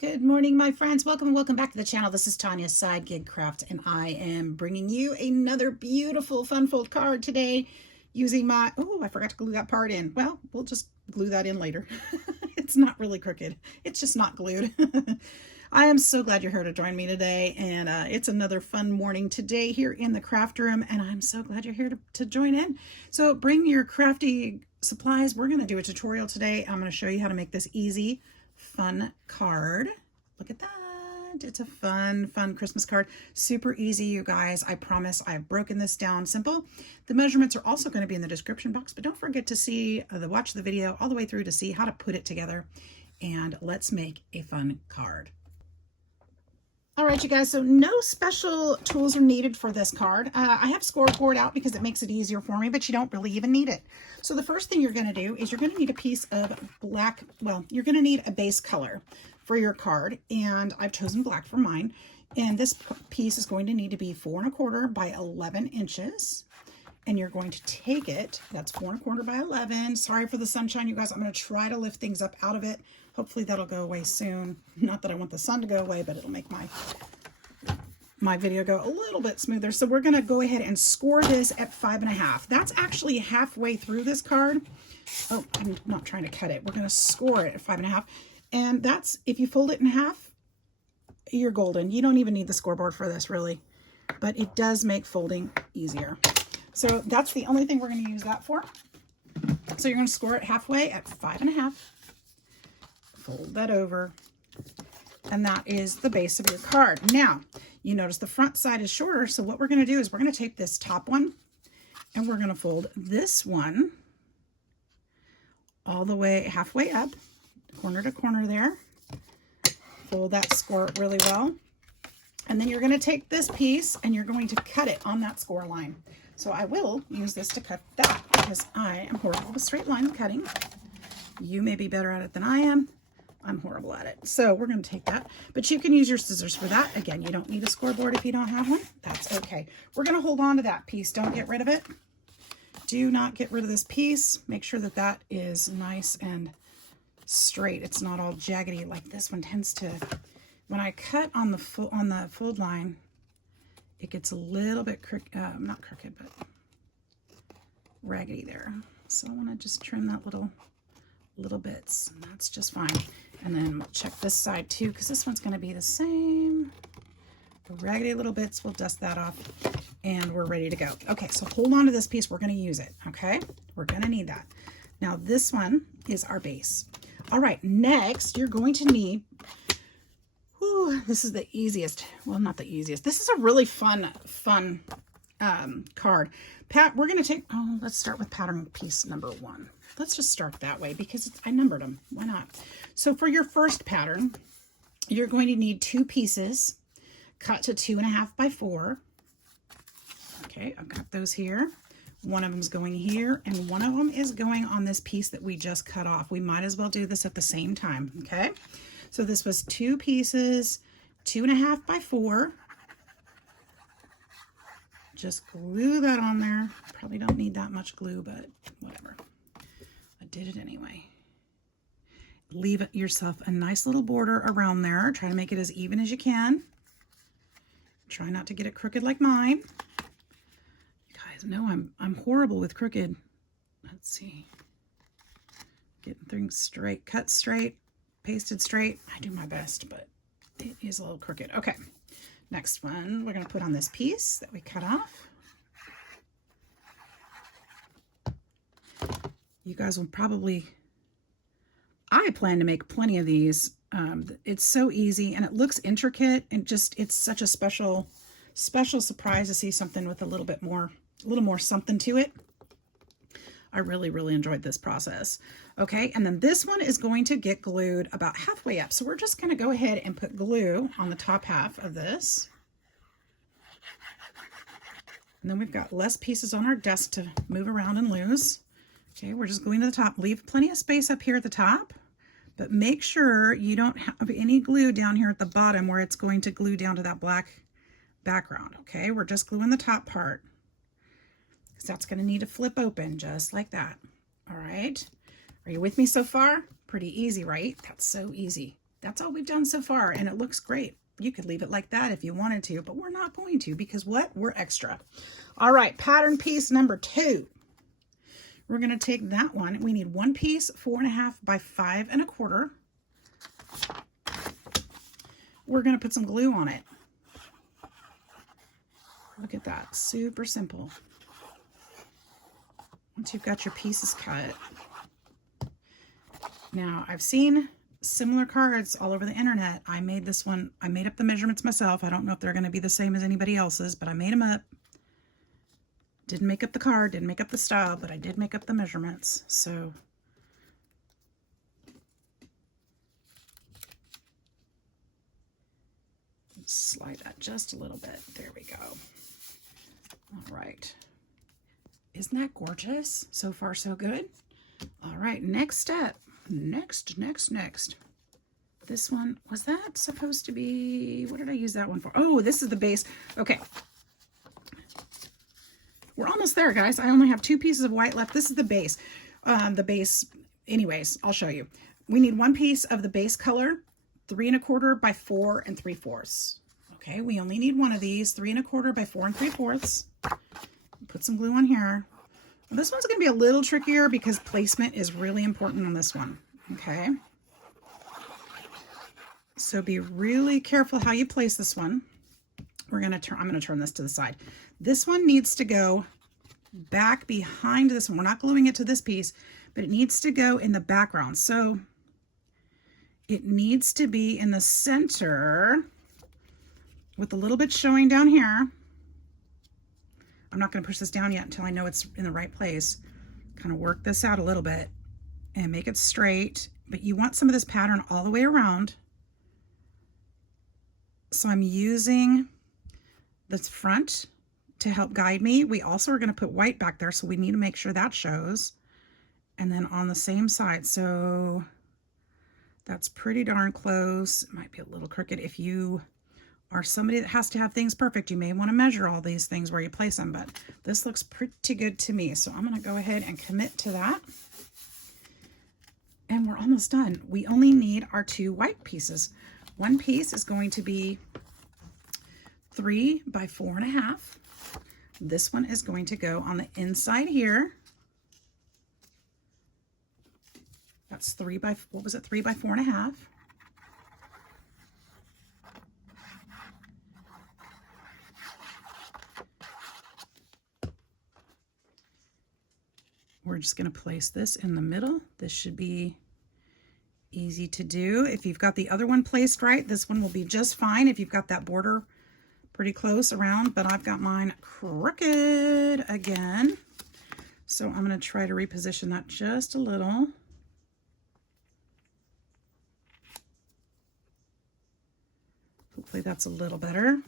Good morning, my friends. Welcome back to the channel. This is Tanya Sidegigcrafts, and I am bringing you another beautiful fun fold card today using my, oh, I forgot to glue that part in. Well, we'll just glue that in later. It's not really crooked. It's just not glued. I am so glad you're here to join me today, and it's another fun morning today here in the craft room, and I'm so glad you're here to join in. So bring your crafty supplies. We're going to do a tutorial today. I'm going to show you how to make this easy fun card. Look at that. It's a fun Christmas card. Super easy, you guys. I promise I've broken this down simple. The measurements are also going to be in the description box, but don't forget to see watch the video all the way through to see how to put it together. And let's make a fun card. All right, you guys, so no special tools are needed for this card. I have scoreboard out because it makes it easier for me, but you don't really even need it. So the first thing you're going to do is you're going to need a piece of black, well, you're going to need a base color for your card, and I've chosen black for mine. And this piece is going to need to be 4 1/4 by 11 inches. And you're going to take it, that's 4 1/4 by 11. Sorry for the sunshine, you guys. I'm going to try to lift things up out of it. Hopefully that'll go away soon. Not that I want the sun to go away, but it'll make my video go a little bit smoother. So we're going to go ahead and score this at 5 1/2. That's actually halfway through this card. Oh, I'm not trying to cut it. We're going to score it at 5 1/2. And that's, if you fold it in half, you're golden. You don't even need the scoreboard for this, really. But it does make folding easier. So that's the only thing we're going to use that for. So you're going to score it halfway at 5 1/2. Fold that over, and that is the base of your card. Now, you notice the front side is shorter, so what we're going to do is we're going to take this top one, and we're going to fold this one all the way halfway up, corner to corner there. Fold that, score it really well. And then you're going to take this piece, and you're going to cut it on that score line. So I will use this to cut that, because I am horrible with straight line cutting. You may be better at it than I am. I'm horrible at it. So we're going to take that, but you can use your scissors for that. Again, you don't need a scoreboard if you don't have one. That's okay. We're going to hold on to that piece. Don't get rid of it. Do not get rid of this piece. Make sure that that is nice and straight. It's not all jaggedy like this one tends to. When I cut on the fold line, it gets a little bit not crooked, but raggedy there. So I want to just trim that little bits, and that's just fine. And then we'll check this side too, because this one's going to be the same. The raggedy little bits, we'll dust that off, and we're ready to go. Okay, so hold on to this piece. We're going to use it, okay? We're going to need that. Now this one is our base. All right, next you're going to need, this is the easiest. Well, not the easiest. This is a really fun card. We're going to take, let's start with pattern piece number 1. Let's just start that way because I numbered them. Why not? So for your first pattern, you're going to need 2 pieces cut to 2 1/2 by 4. Okay, I've got those here. One of them is going here, and one of them is going on this piece that we just cut off. We might as well do this at the same time, okay? So this was 2 pieces, 2 1/2 by 4. Just glue that on there. Probably don't need that much glue, but whatever. I did it anyway. Leave yourself a nice little border around there. Try to make it as even as you can. Try not to get it crooked like mine. You guys know I'm horrible with crooked. Let's see. Getting things straight, cut straight, pasted straight. I do my best, but it is a little crooked. Okay. Next one, we're going to put on this piece that we cut off. You guys will probably, I plan to make plenty of these. It's so easy, and it looks intricate, and it's such a special surprise to see something with a little more something to it. I really enjoyed this process. Okay, and then this one is going to get glued about halfway up. So we're just going to go ahead and put glue on the top half of this. And then we've got less pieces on our desk to move around and lose. Okay, we're just gluing to the top. Leave plenty of space up here at the top, but make sure you don't have any glue down here at the bottom where it's going to glue down to that black background. Okay, we're just gluing the top part, because that's going to need to flip open just like that. All right, are you with me so far? Pretty easy, right? That's so easy. That's all we've done so far, and it looks great. You could leave it like that if you wanted to, but we're not going to because what? We're extra. All right, pattern piece number 2. We're going to take that one. We need one piece, 4.5 by 5 1/4. We're going to put some glue on it. Look at that, super simple. Once you've got your pieces cut. Now, I've seen similar cards all over the internet. I made this one, I made up the measurements myself. I don't know if they're going to be the same as anybody else's, but I made them up. Didn't make up the card, didn't make up the style, but I did make up the measurements. So slide that just a little bit. There we go. All right. Isn't that gorgeous? So far, so good. All right, next step. Next. This one, was that supposed to be, what did I use that one for? Oh, this is the base. Okay. We're almost there, guys. I only have 2 pieces of white left. This is the base. Anyways, I'll show you. We need one piece of the base color, 3 1/4 by 4 3/4. Okay, we only need one of these, 3 1/4 by 4 3/4. Put some glue on here. Well, this one's going to be a little trickier because placement is really important on this one. Okay. So be really careful how you place this one. I'm going to turn this to the side. This one needs to go back behind this one. We're not gluing it to this piece, but it needs to go in the background. So it needs to be in the center with a little bit showing down here. I'm not going to push this down yet until I know it's in the right place. Kind of work this out a little bit and make it straight, but you want some of this pattern all the way around. So I'm using this front to help guide me. We also are going to put white back there, so we need to make sure that shows. And then on the same side, so that's pretty darn close. It might be a little crooked. If you are somebody that has to have things perfect, you may want to measure all these things where you place them, but this looks pretty good to me. So I'm going to go ahead and commit to that. And we're almost done. We only need our 2 white pieces. One piece is going to be 3 by 4 1/2. This one is going to go on the inside here. That's 3 by 4 1/2. We're just going to place this in the middle. This should be easy to do. If you've got the other one placed right, this one will be just fine if you've got that border pretty close around, but I've got mine crooked again. So I'm going to try to reposition that just a little. Hopefully that's a little better.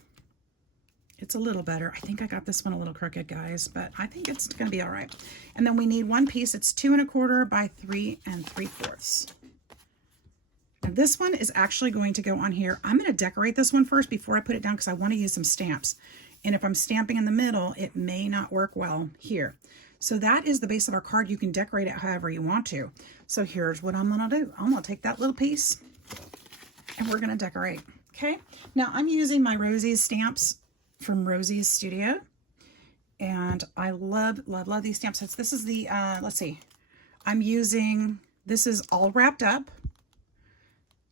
It's a little better. I think I got this one a little crooked, guys, but I think it's going to be all right. And then we need one piece. It's 2 1/4 by 3 3/4. And this one is actually going to go on here. I'm going to decorate this one first before I put it down because I want to use some stamps. And if I'm stamping in the middle, it may not work well here. So that is the base of our card. You can decorate it however you want to. So here's what I'm going to do. I'm going to take that little piece and we're going to decorate. Okay. Now I'm using my Rosie's stamps from Rosie's Studio. And I love these stamp sets. This is the, let's see, this is all wrapped up.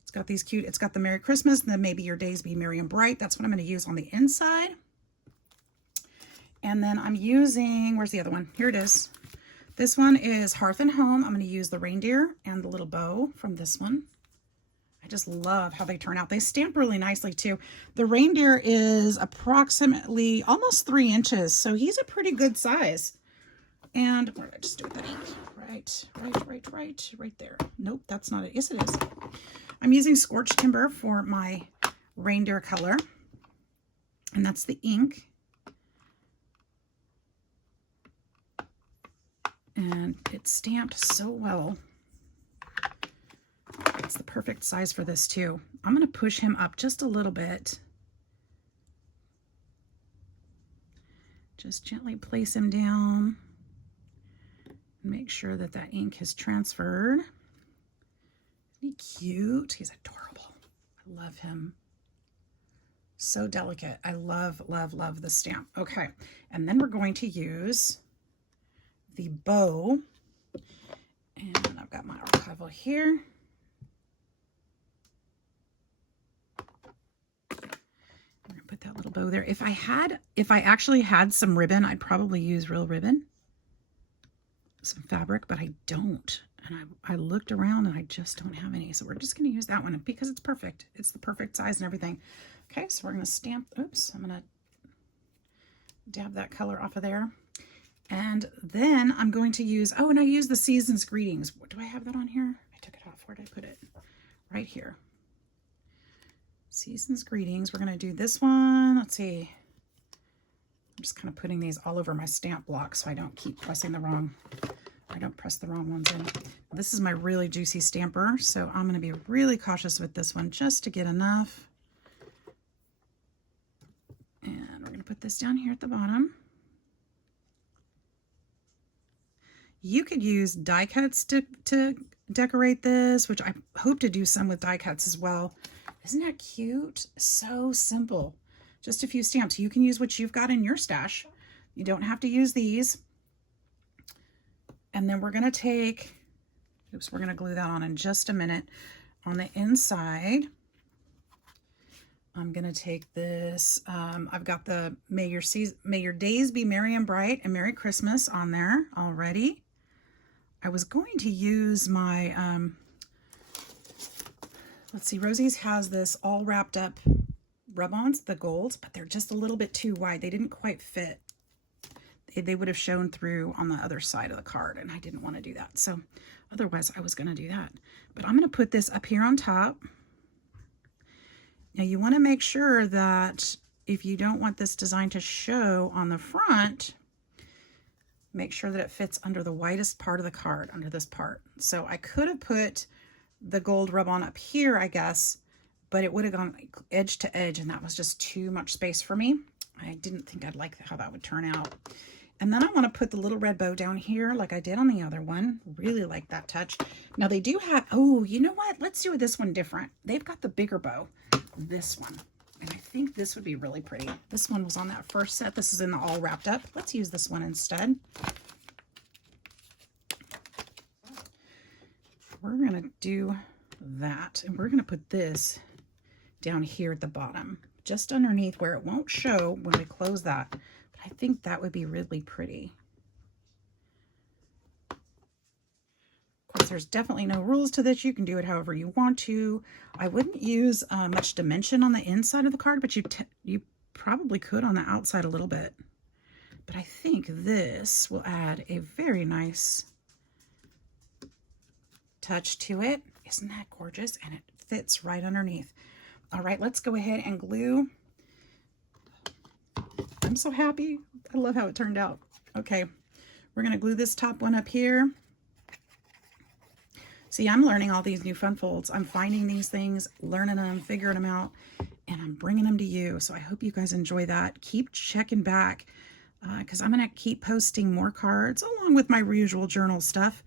It's got these cute, it's got the Merry Christmas, and then maybe your days be merry and bright. That's what I'm going to use on the inside. And then I'm using, where's the other one? Here it is. This one is Hearth and Home. I'm going to use the reindeer and the little bow from this one. I just love how they turn out. They stamp really nicely too. The reindeer is approximately almost 3 inches, so he's a pretty good size. And where did I just do with that ink? Right there. Nope, that's not it. Yes, it is. I'm using Scorched Timber for my reindeer color, and that's the ink. And it's stamped so well. It's the perfect size for this too. I'm going to push him up just a little bit. Just gently place him down. Make sure that that ink has transferred. Isn't he cute? He's adorable. Love him. So delicate. I love, love, love the stamp. Okay, and then we're going to use the bow. And I've got my archival here. I'm gonna put that little bow there. If I actually had some ribbon, I'd probably use real ribbon, some fabric, but I don't. And I looked around and I just don't have any. So we're just gonna use that one because it's perfect. It's the perfect size and everything. Okay, so we're gonna stamp, oops, I'm gonna dab that color off of there. And then I'm going to use, oh, and I use the Season's Greetings. What, do I have that on here? I took it off. Where did I put it? Right here. Season's Greetings. We're going to do this one. Let's see. I'm just kind of putting these all over my stamp block so I don't keep pressing the wrong, I don't press the wrong ones in. This is my really juicy stamper, so I'm going to be really cautious with this one just to get enough. And we're going to put this down here at the bottom. You could use die cuts to decorate this, which I hope to do some with die cuts as well. Isn't that cute? So simple. Just a few stamps. You can use what you've got in your stash. You don't have to use these. And then we're going to take, oops, we're going to glue that on in just a minute. On the inside, I'm going to take this, I've got the May Your Days Be Merry and Bright and Merry Christmas on there already. I was going to use my, let's see, Rosie's has this all wrapped up rub-ons, the golds, but they're just a little bit too wide. They didn't quite fit. They would have shown through on the other side of the card, and I didn't want to do that. So otherwise I was going to do that. But I'm going to put this up here on top. Now you want to make sure that if you don't want this design to show on the front, make sure that it fits under the widest part of the card, under this part. So I could have put the gold rub-on up here, I guess, but it would have gone edge to edge, and that was just too much space for me. I didn't think I'd like how that would turn out. And then I want to put the little red bow down here like I did on the other one. Really like that touch. Now they do have, oh, you know what? Let's do this one different. They've got the bigger bow, this one. And I think this would be really pretty. This one was on that first set. This is in the all wrapped up. Let's use this one instead. We're going to do that. And we're going to put this down here at the bottom, just underneath where it won't show when we close that. But I think that would be really pretty. Of course, there's definitely no rules to this. You can do it however you want to. I wouldn't use much dimension on the inside of the card, but you probably could on the outside a little bit. But I think this will add a very nice touch to it. Isn't that gorgeous? And it fits right underneath. All right, let's go ahead and glue. I'm so happy. I love how it turned out. Okay, we're going to glue this top one up here. See, I'm learning all these new fun folds. I'm finding these things, learning them, figuring them out, and I'm bringing them to you. So I hope you guys enjoy that. Keep checking back because I'm going to keep posting more cards along with my usual journal stuff.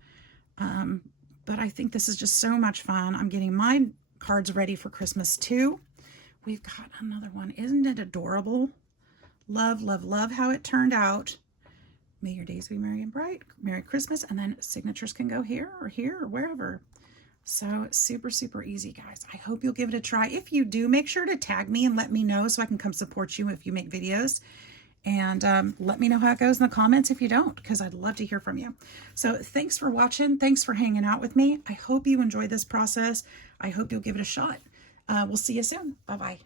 But I think this is just so much fun. I'm getting my cards ready for Christmas too. We've got another one. Isn't it adorable? Love, love, love how it turned out. May your days be merry and bright. Merry Christmas. And then signatures can go here or wherever. So super, super easy, guys. I hope you'll give it a try. If you do, make sure to tag me and let me know so I can come support you if you make videos. And let me know how it goes in the comments if you don't, because I'd love to hear from you. So thanks for watching. Thanks for hanging out with me. I hope you enjoy this process. I hope you'll give it a shot. We'll see you soon. Bye-bye.